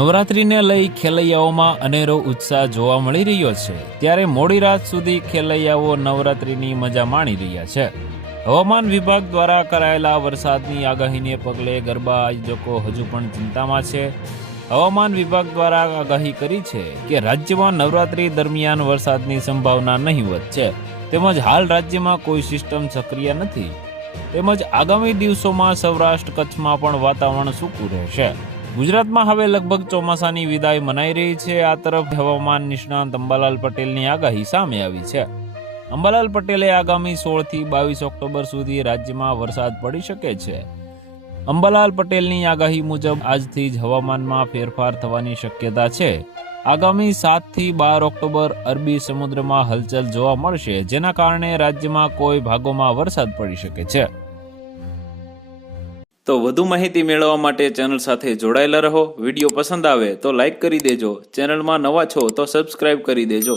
નવરાત્રીને લઈ ખેલૈયાઓમાં અનેરો ઉત્સાહ જોવા મળી રહ્યો છે, ત્યારે મોડી રાત સુધી ખેલૈયાઓ નવરાત્રીની મજા માણી રહ્યા છે. હવામાન વિભાગ દ્વારા કરાયેલા વરસાદની આગાહીને પગલે ગરબા આયોજકો હજુ પણ ચિંતામાં છે. હવામાન વિભાગ દ્વારા આગાહી કરી છે કે રાજ્યમાં નવરાત્રી દરમિયાન વરસાદની સંભાવના નહીવત છે, તેમજ હાલ રાજ્યમાં કોઈ સિસ્ટમ સક્રિય નથી, તેમજ આગામી દિવસોમાં સૌરાષ્ટ્ર કચ્છમાં પણ વાતાવરણ સૂકું રહેશે. ગુજરાતમાં હવે લગભગ ચોમાસાની વિદાય મનાઈ રહી છે. આ તરફ હવામાન નિષ્ણાંત અંબાલાલ પટેલની આગાહી સામે આવી છે. અંબાલાલ પટેલે આગામી 16 થી 22 ઓક્ટોબર સુધી રાજ્યમાં વરસાદ પડી શકે છે. અંબાલાલ પટેલની આગાહી મુજબ આજથી જ હવામાનમાં ફેરફાર થવાની શક્યતા છે. આગામી 7 થી 12 ઓક્ટોબર અરબી સમુદ્રમાં હલચલ જોવા મળશે, જેના કારણે રાજ્યમાં કોઈ ભાગોમાં વરસાદ પડી શકે છે. તો વધુ માહિતી મેળવવા માટે ચેનલ સાથે જોડાયેલા રહો. વિડીયો પસંદ આવે તો લાઈક કરી દેજો. ચેનલમાં નવા છો તો સબસ્ક્રાઇબ કરી દેજો.